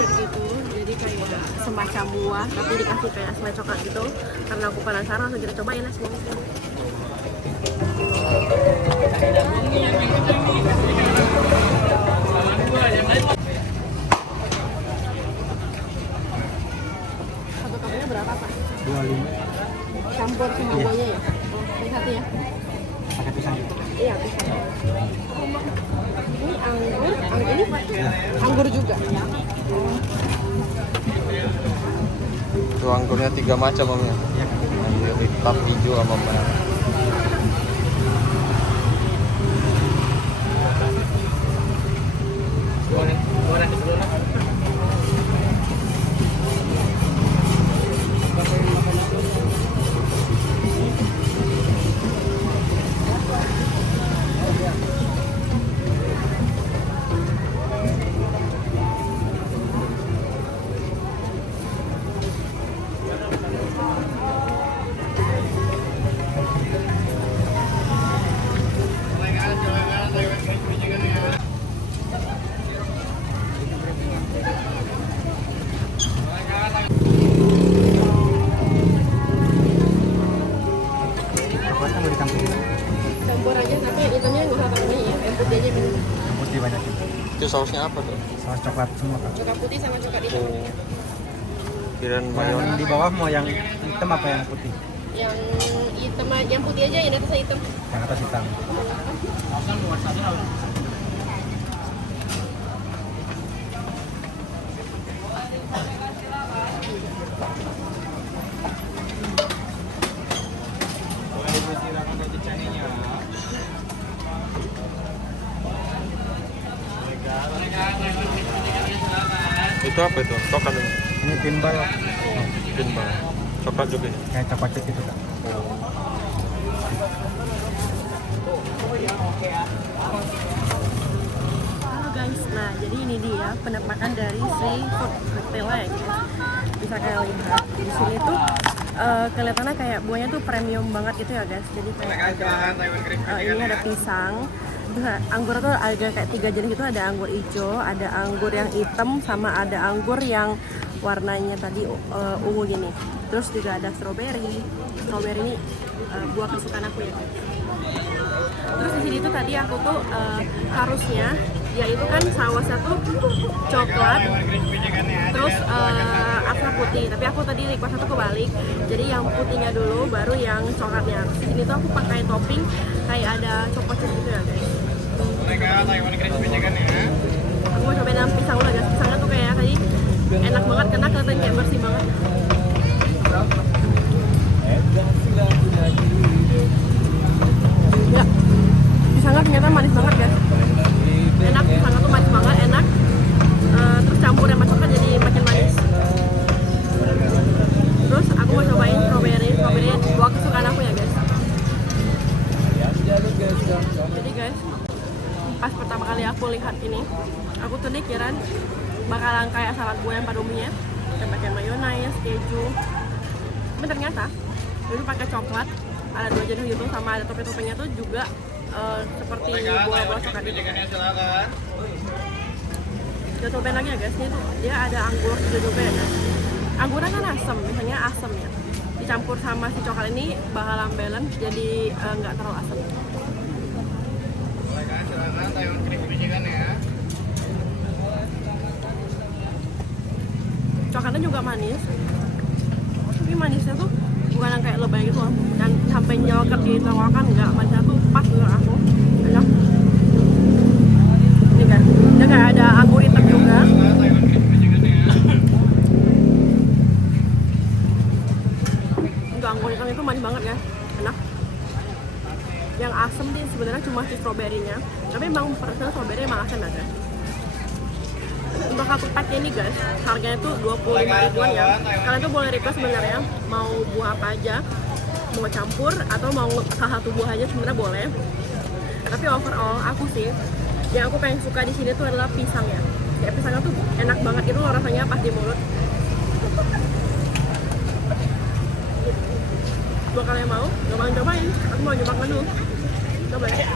dessert gitu, jadi kayak semacam buah tapi dikasih kayak selai coklat gitu. Karena aku penasaran, langsung kita cobain lah semua. Satu kapnya berapa Pak? 25. Campur sama buahnya ya? Oh, ini satu ya? Pakai pisang. Iya, pisang. Ini anggur, ini anggur juga. Itu anggurnya 3 macam Om ya. Iya kan? Yang hitam, hijau sama merah. Coklatnya mau dicampur. Campur aja, tapi yang hitamnya nggak usah pakai ya, yang putih aja minum. Mesti banyakin. Itu sausnya apa tuh? Saus coklat semua kan. Coklat putih sama coklat hitam. Kirain Yang mayones. di bawah mau yang hitam apa yang putih? Yang hitam, yang putih aja, yang atasnya hitam. Yang atas hitam. Itu apa itu? Coklat ini. Ini pinball Timbal. Coklat juga ya? kayak coklat chip itu kan. Halo guys, nah jadi ini dia penampakan dari seafood cocktail ya guys. Bisa kalian lihat di sini tuh kelihatannya kayak buahnya tuh premium banget gitu ya guys. Jadi kayak ada ini ada pisang. Terus anggur tuh ada kayak 3 jenis gitu, ada anggur hijau, ada anggur yang hitam, sama ada anggur yang warnanya tadi ungu gini. Terus juga ada strawberry. Strawberry ini buah kesukaan aku ya guys. Terus di sini tuh tadi aku tuh harusnya ya itu kan sausnya tuh coklat, terus asam putih. Tapi aku tadi request tuh kebalik, jadi yang putihnya dulu baru yang coklatnya. Di sini tuh aku pakai topping kayak ada choco chip gitu ya guys. Aku mau cobain yang pisang dulu guys. Pisangnya tuh kayak tadi enak banget karena kelihatan kayak bersih banget. Ya, pisangnya ternyata manis banget guys. Enak, pisangnya tuh manis banget, enak. Terus campur sama coklat jadi makin manis. Terus aku mau cobain strawberry buah kesukaan aku ya guys. Jadi guys, pas pertama kali aku lihat ini, aku tuh kirain bakalan kayak salad buah yang pada umumnya, yang pakai mayonnaise, keju. Tapi ternyata itu pakai coklat, ada 2 jenis gitu, sama ada topping-toppingnya tuh juga seperti buah-buah coklat gitu. Kita cobain lagi ya guys, ini tuh dia ada anggur juga ya guys. Anggurnya kan asam, biasanya asam ya. Dicampur sama si coklat ini bakalan balance, jadi nggak terlalu asam. Coklatnya juga manis, tapi manisnya tuh bukan yang kayak lebay gitu loh, dan sampai nyeleket di tenggorokan enggak, manisnya tuh pas menurut aku, enak. Ini kan, dia kayak ada anggur hitam juga. Enggak, anggur hitam itu manis banget ya, enak. Yang asem sih sebenarnya cuma si stroberinya, tapi emang perasaan stroberi emang asam aja. Untuk satu packnya ini guys, harganya tuh 25 ribuan ya. Kalian tuh boleh request sebenarnya mau buah apa aja, mau campur atau mau salah satu buah aja sebenarnya boleh. Tapi overall aku sih, yang aku paling suka di sini tuh adalah pisangnya. Ya pisangnya tuh enak banget gitu loh rasanya pas di mulut. Buat kalian mau, cobain, aku mau nyoba dulu. Coba ya.